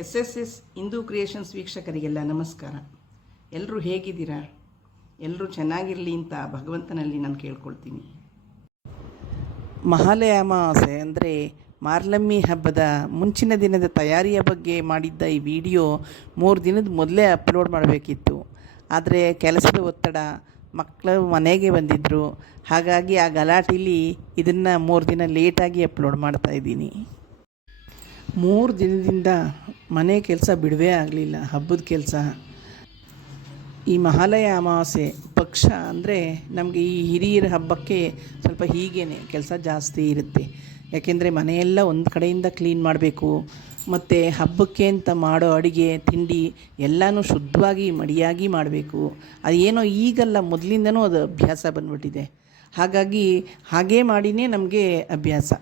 S S S Hindu creations ವೀಕ್ಷಕರಿಗೆಲ್ಲ ನಮಸ್ಕಾರ. ಎಲ್ಲರೂ ಹೇಗಿದ್ದೀರಾ? ಎಲ್ಲರೂ ಚೆನ್ನಾಗಿರಲಿ ಅಂತ ಭಗವಂತನಲ್ಲಿ ನಾನು ಕೇಳ್ಕೊಳ್ತೀನಿ. ಮಹಾಲಯ ಅಮಾವಾಸ್ಯೆ ಅಂದರೆ ಮಾರ್ಲಮ್ಮಿ ಹಬ್ಬದ ಮುಂಚಿನ ದಿನದ ತಯಾರಿಯ ಬಗ್ಗೆ ಮಾಡಿದ್ದ ಈ ವಿಡಿಯೋ ಮೂರು ದಿನದ ಮೊದಲೇ ಅಪ್ಲೋಡ್ ಮಾಡಬೇಕಿತ್ತು. ಆದರೆ ಕೆಲಸದ ಒತ್ತಡ, ಮಕ್ಕಳು ಮನೆಗೆ ಬಂದಿದ್ದರು ಹಾಗಾಗಿ ಆ ಗಲಾಟೆಲಿ ಇದನ್ನು ಮೂರು ದಿನ ಲೇಟಾಗಿ ಅಪ್ಲೋಡ್ ಮಾಡ್ತಾ ಇದ್ದೀನಿ. ಮೂರು ದಿನದಿಂದ ಮನೆ ಕೆಲಸ ಬಿಡುವೇ ಆಗಲಿಲ್ಲ, ಹಬ್ಬದ ಕೆಲಸ. ಈ ಮಹಾಲಯ ಅಮಾವಾಸ್ಯೆ, ಪಕ್ಷ ಅಂದರೆ ನಮಗೆ ಈ ಹಿರಿಯರ ಹಬ್ಬಕ್ಕೆ ಸ್ವಲ್ಪ ಹೀಗೇ ಕೆಲಸ ಜಾಸ್ತಿ ಇರುತ್ತೆ. ಯಾಕೆಂದರೆ ಮನೆಯೆಲ್ಲ ಒಂದು ಕಡೆಯಿಂದ ಕ್ಲೀನ್ ಮಾಡಬೇಕು. ಮತ್ತು ಹಬ್ಬಕ್ಕೆ ಅಂತ ಮಾಡೋ ಅಡುಗೆ, ತಿಂಡಿ ಎಲ್ಲನೂ ಶುದ್ಧವಾಗಿ, ಮಡಿಯಾಗಿ ಮಾಡಬೇಕು. ಅದೇನೋ ಈಗಲ್ಲ, ಮೊದಲಿಂದನೂ ಅದು ಅಭ್ಯಾಸ ಬಂದ್ಬಿಟ್ಟಿದೆ. ಹಾಗಾಗಿ ಹಾಗೇ ಮಾಡಿನೇ ನಮಗೆ ಅಭ್ಯಾಸ.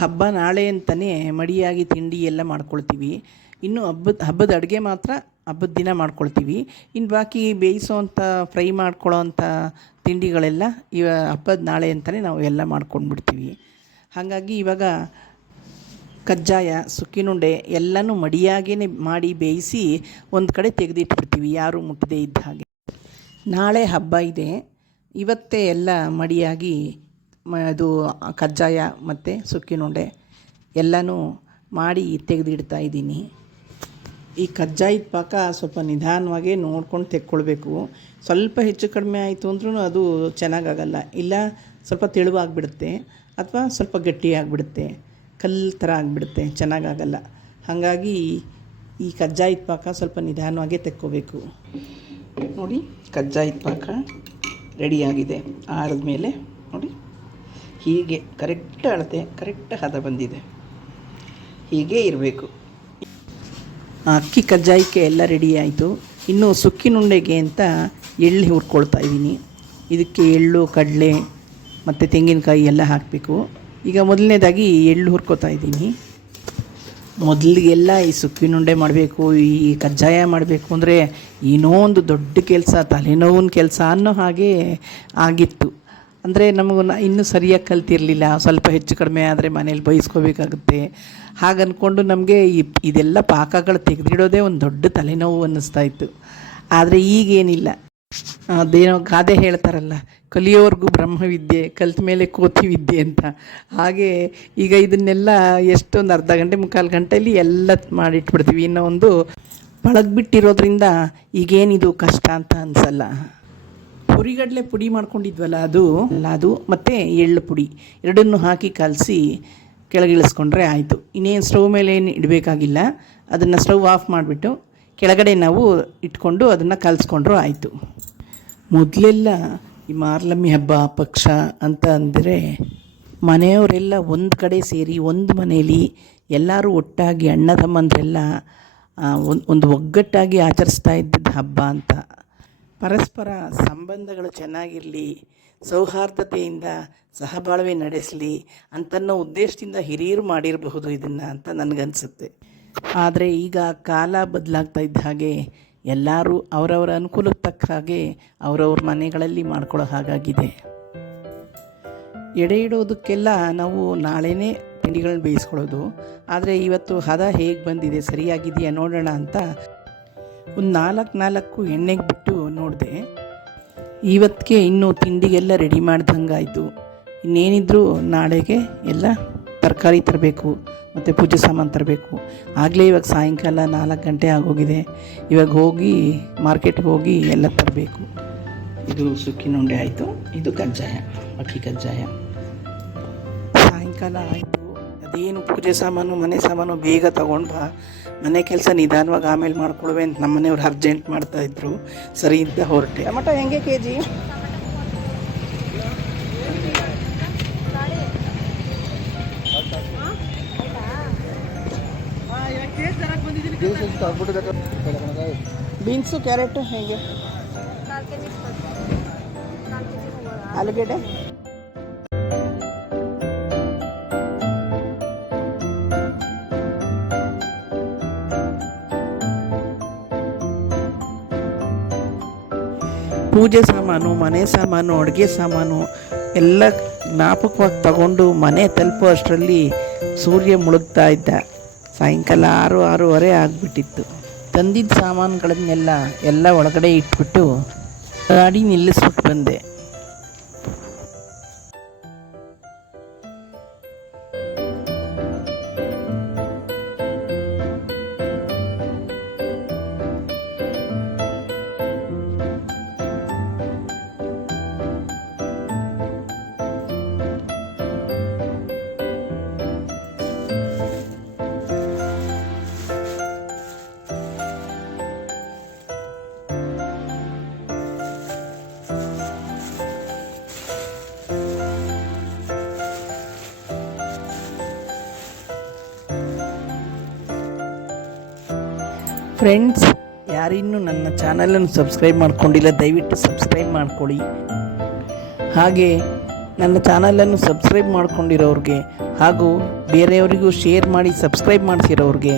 ಹಬ್ಬ ನಾಳೆ ಅಂತಲೇ ಮಡಿಯಾಗಿ ತಿಂಡಿ ಎಲ್ಲ ಮಾಡ್ಕೊಳ್ತೀವಿ. ಇನ್ನು ಹಬ್ಬದ ಹಬ್ಬದ ಅಡುಗೆ ಮಾತ್ರ ಹಬ್ಬದ ದಿನ ಮಾಡ್ಕೊಳ್ತೀವಿ. ಇನ್ನು ಬಾಕಿ ಬೇಯಿಸೋವಂಥ ಫ್ರೈ ಮಾಡ್ಕೊಳ್ಳೋ ಅಂಥ ತಿಂಡಿಗಳೆಲ್ಲ ಇವ ಹಬ್ಬದ ನಾಳೆ ಅಂತಲೇ ನಾವು ಎಲ್ಲ ಮಾಡ್ಕೊಂಡ್ಬಿಡ್ತೀವಿ. ಹಾಗಾಗಿ ಇವಾಗ ಕಜ್ಜಾಯ, ಸುಕ್ಕಿನುಂಡೆ ಎಲ್ಲನೂ ಮಡಿಯಾಗೇ ಮಾಡಿ ಬೇಯಿಸಿ ಒಂದು ಕಡೆ ತೆಗೆದಿಟ್ಬಿಡ್ತೀವಿ, ಯಾರು ಮುಟ್ಟದೇ ಇದ್ದ ಹಾಗೆ. ನಾಳೆ ಹಬ್ಬ ಇದೆ. ಇವತ್ತೇ ಎಲ್ಲ ಮಡಿಯಾಗಿ ಅದು ಕಜ್ಜಾಯ ಮತ್ತು ಸುಕ್ಕಿನುಂಡೆ ಎಲ್ಲನೂ ಮಾಡಿ ತೆಗೆದಿಡ್ತಾ ಇದ್ದೀನಿ. ಈ ಕಜ್ಜಾಯದ ಪಾಕ ಸ್ವಲ್ಪ ನಿಧಾನವಾಗಿ ನೋಡ್ಕೊಂಡು ತೆಕ್ಕೊಳ್ಬೇಕು. ಸ್ವಲ್ಪ ಹೆಚ್ಚು ಕಡಿಮೆ ಆಯಿತು ಅಂದ್ರೂ ಅದು ಚೆನ್ನಾಗಾಗಲ್ಲ. ಇಲ್ಲ ಸ್ವಲ್ಪ ತೆಳುವಾಗಿಬಿಡುತ್ತೆ ಅಥವಾ ಸ್ವಲ್ಪ ಗಟ್ಟಿ ಆಗಿಬಿಡುತ್ತೆ. ಕಲ್ಲು ಥರ ಆಗಿಬಿಡುತ್ತೆ, ಚೆನ್ನಾಗಾಗಲ್ಲ. ಹಾಗಾಗಿ ಈ ಕಜ್ಜಾಯದ ಪಾಕ ಸ್ವಲ್ಪ ನಿಧಾನವಾಗೇ ತೆಕ್ಕೋಬೇಕು. ನೋಡಿ, ಕಜ್ಜಾಯದ ಪಾಕ ರೆಡಿಯಾಗಿದೆ ಆರಿದ ಮೇಲೆ ನೋಡಿ. ಹೀಗೆ ಕರೆಕ್ಟ್ ಅಳತೆ ಕರೆಕ್ಟ್ ಹದ ಬಂದಿದೆ. ಹೀಗೆ ಇರಬೇಕು. ಅಕ್ಕಿ ಕಜ್ಜಾಯಕ್ಕೆ ಎಲ್ಲ ರೆಡಿ ಆಯಿತು. ಇನ್ನು ಸುಕ್ಕಿನುಂಡೆಗೆ ಅಂತ ಎಳ್ಳು ಹುರ್ಕೊಳ್ತಾ ಇದ್ದೀನಿ. ಇದಕ್ಕೆ ಎಳ್ಳು, ಕಡಲೆ ಮತ್ತು ತೆಂಗಿನಕಾಯಿ ಎಲ್ಲ ಹಾಕಬೇಕು. ಈಗ ಮೊದಲನೇದಾಗಿ ಎಳ್ಳು ಹುರ್ಕೋತಾ ಇದ್ದೀನಿ. ಮೊದಲಿಗೆಲ್ಲ ಈ ಸುಕ್ಕಿನುಂಡೆ ಮಾಡಬೇಕು, ಈ ಕಜ್ಜಾಯ ಮಾಡಬೇಕು ಅಂದರೆ ಏನೋ ಒಂದು ದೊಡ್ಡ ಕೆಲಸ, ತಲೆನೋವಿನ ಕೆಲಸ ಅನ್ನೋ ಹಾಗೆ ಆಗಿತ್ತು. ಅಂದರೆ ನಮಗೂ ಇನ್ನೂ ಸರಿಯಾಗಿ ಕಲ್ತಿರಲಿಲ್ಲ. ಸ್ವಲ್ಪ ಹೆಚ್ಚು ಕಡಿಮೆ ಆದರೆ ಮನೇಲಿ ಬೈಸ್ಕೋಬೇಕಾಗುತ್ತೆ. ಹಾಗೆ ನಮಗೆ ನಮಗೆ ಇದೆಲ್ಲ ಪಾಕಗಳು ತೆಗೆದಿಡೋದೇ ಒಂದು ದೊಡ್ಡ ತಲೆನೋವು ಅನ್ನಿಸ್ತಾ ಇತ್ತು ಆದರೆ ಈಗೇನಿಲ್ಲ. ಅದೇನೋ ಗಾದೆ ಹೇಳ್ತಾರಲ್ಲ ಕಲಿಯೋವರೆಗೂ ಬ್ರಹ್ಮವಿದ್ಯೆ, ಕಲ್ತ ಮೇಲೆ ಕೋತಿ ವಿದ್ಯೆ ಅಂತ. ಹಾಗೆ ಈಗ ಇದನ್ನೆಲ್ಲ ಎಷ್ಟೊಂದು ಅರ್ಧ ಗಂಟೆ, ಮುಕ್ಕಾಲು ಗಂಟೆಯಲ್ಲಿ ಎಲ್ಲ ಮಾಡಿಟ್ಬಿಡ್ತೀವಿ. ಇನ್ನೂ ಒಂದು ಪಳಗ್ಬಿಟ್ಟಿರೋದ್ರಿಂದ ಈಗೇನಿದು ಕಷ್ಟ ಅಂತ ಅನಿಸಲ್ಲ. ಹುರಿಗಡಲೆ ಪುಡಿ ಮಾಡ್ಕೊಂಡಿದ್ವಲ್ಲ ಅದು? ಅಲ್ಲ, ಅದು ಮತ್ತು ಎಳ್ಳು ಪುಡಿ. ಎರಡನ್ನು ಹಾಕಿ ಕಲಸಿ ಕೆಳಗಿಳಿಸ್ಕೊಂಡ್ರೆ ಆಯಿತು. ಇನ್ನೇನು ಸ್ಟವ್ ಮೇಲೆ ಏನು ಇಡಬೇಕಾಗಿಲ್ಲ. ಅದನ್ನು ಸ್ಟವ್ ಆಫ್ ಮಾಡಿಬಿಟ್ಟು ಕೆಳಗಡೆ ನಾವು ಇಟ್ಕೊಂಡು ಅದನ್ನು ಕಲಿಸ್ಕೊಂಡ್ರೂ ಆಯಿತು. ಮೊದಲೆಲ್ಲ ಈ ಮಾರ್ಲಮ್ಮಿ ಹಬ್ಬ, ಪಕ್ಷ ಅಂತ ಅಂದರೆ ಮನೆಯವರೆಲ್ಲ ಒಂದು ಕಡೆ ಸೇರಿ ಒಂದು ಮನೆಯಲ್ಲಿ ಎಲ್ಲರೂ ಒಟ್ಟಾಗಿ ಅಣ್ಣ ತಮ್ಮಂದರೆಲ್ಲ ಒಂದು ಒಂದು ಒಗ್ಗಟ್ಟಾಗಿ ಆಚರಿಸ್ತಾ ಇದ್ದಿದ್ದ ಹಬ್ಬ ಅಂತ. ಪರಸ್ಪರ ಸಂಬಂಧಗಳು ಚೆನ್ನಾಗಿರಲಿ, ಸೌಹಾರ್ದತೆಯಿಂದ ಸಹಬಾಳ್ವೆ ನಡೆಸಲಿ ಅಂತನ್ನೋ ಉದ್ದೇಶದಿಂದ ಹಿರಿಯರು ಮಾಡಿರಬಹುದು ಇದನ್ನು ಅಂತ ನನಗನ್ಸುತ್ತೆ. ಆದರೆ ಈಗ ಕಾಲ ಬದಲಾಗ್ತಾ ಇದ್ದ ಹಾಗೆ ಎಲ್ಲರೂ ಅವರವರ ಅನುಕೂಲಕ್ಕೆ ತಕ್ಕ ಹಾಗೆ ಅವರವ್ರ ಮನೆಗಳಲ್ಲಿ ಮಾಡ್ಕೊಳ್ಳೋ ಹಾಗಾಗಿದೆ. ಎಡೆ ಇಡೋದಕ್ಕೆಲ್ಲ ನಾವು ನಾಳೆನೇ ತಿಂಡಿಗಳನ್ನ ಬೇಯಿಸ್ಕೊಳ್ಳೋದು. ಆದರೆ ಇವತ್ತು ಹದ ಹೇಗೆ ಬಂದಿದೆ, ಸರಿಯಾಗಿದೆಯಾ ನೋಡೋಣ ಅಂತ ಒಂದು ನಾಲ್ಕು ನಾಲ್ಕು ಎಣ್ಣೆಗೆ ಬಿಟ್ಟು ನೋಡಿದೆ. ಇವತ್ತಿಗೆ ಇನ್ನೂ ತಿಂಡಿಗೆಲ್ಲ ರೆಡಿ ಮಾಡ್ದಂಗಾಯಿತು. ಇನ್ನೇನಿದ್ರೂ ನಾಳೆಗೆ ಎಲ್ಲ ತರಕಾರಿ ತರಬೇಕು, ಮತ್ತು ಪೂಜೆ ಸಾಮಾನು ತರಬೇಕು. ಆಗಲೇ ಇವಾಗ ಸಾಯಂಕಾಲ ನಾಲ್ಕು ಗಂಟೆ ಆಗೋಗಿದೆ. ಇವಾಗ ಹೋಗಿ ಮಾರ್ಕೆಟ್ಗೆ ಹೋಗಿ ಎಲ್ಲ ತರಬೇಕು. ಇದು ಸುಕ್ಕಿನುಂಡೆ ಆಯಿತು. ಇದು ಕಜ್ಜಾಯ, ಅಕ್ಕಿ ಕಜ್ಜಾಯ. ಸಾಯಂಕಾಲ ಆಯಿತು. ಅದೇನು ಪೂಜೆ ಸಾಮಾನು ಮನೆ ಸಾಮಾನು ಬೇಗ ತಗೊಂಡು ಬಾ. ಮನೆ ಕೆಲಸ ನಿಧಾನವಾಗಿ ಆಮೇಲೆ ಮಾಡ್ಕೊಳ್ವೆ ಅಂತ ನಮ್ಮ ಮನೆಯವ್ರು ಅರ್ಜೆಂಟ್ ಮಾಡ್ತಾಯಿದ್ರು ಸರಿ ಇದ್ದ ಹೊರಟೆ. ಟೊಮಟೊ ಹೆಂಗೆ ಕೆ ಜಿ ಬೀನ್ಸು ಕ್ಯಾರೆಟು ಹೇಗೆ? ಆಲೂಗೆಡ್ಡೆ? ಪೂಜೆ ಸಾಮಾನು, ಮನೆ ಸಾಮಾನು, ಅಡುಗೆ ಸಾಮಾನು ಎಲ್ಲ ಜ್ಞಾಪಕವಾಗಿ ತಗೊಂಡು ಮನೆ ತಲುಪೋ ಅಷ್ಟರಲ್ಲಿ ಸೂರ್ಯ ಮುಳುಗ್ತಾ ಇದ್ದ. ಸಾಯಂಕಾಲ ಆರು, ಆರೂವರೆ ಆಗಿಬಿಟ್ಟಿತ್ತು. ತಂದಿದ್ದ ಸಾಮಾನುಗಳನ್ನೆಲ್ಲ ಎಲ್ಲ ಒಳಗಡೆ ಇಟ್ಬಿಟ್ಟು ಗಾಡಿ ನಿಲ್ಲಿಸ್ಬಿಟ್ಟು ಬಂದೆ. ಫ್ರೆಂಡ್ಸ್ ಯಾರಿನ್ನೂ ನನ್ನ ಚಾನಲನ್ನು ಸಬ್ಸ್ಕ್ರೈಬ್ ಮಾಡ್ಕೊಂಡಿಲ್ಲ, ದಯವಿಟ್ಟು ಸಬ್ಸ್ಕ್ರೈಬ್ ಮಾಡ್ಕೊಳ್ಳಿ. ಹಾಗೆ ನನ್ನ ಚಾನಲನ್ನು ಸಬ್ಸ್ಕ್ರೈಬ್ ಮಾಡ್ಕೊಂಡಿರೋರಿಗೆ ಹಾಗೂ ಬೇರೆಯವರಿಗೂ ಶೇರ್ ಮಾಡಿ ಸಬ್ಸ್ಕ್ರೈಬ್ ಮಾಡಿಸಿರೋರಿಗೆ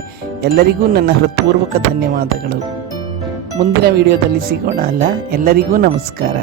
ಎಲ್ಲರಿಗೂ ನನ್ನ ಹೃತ್ಪೂರ್ವಕ ಧನ್ಯವಾದಗಳು. ಮುಂದಿನ ವಿಡಿಯೋದಲ್ಲಿ ಸಿಗೋಣ ಅಲ್ಲ, ಎಲ್ಲರಿಗೂ ನಮಸ್ಕಾರ.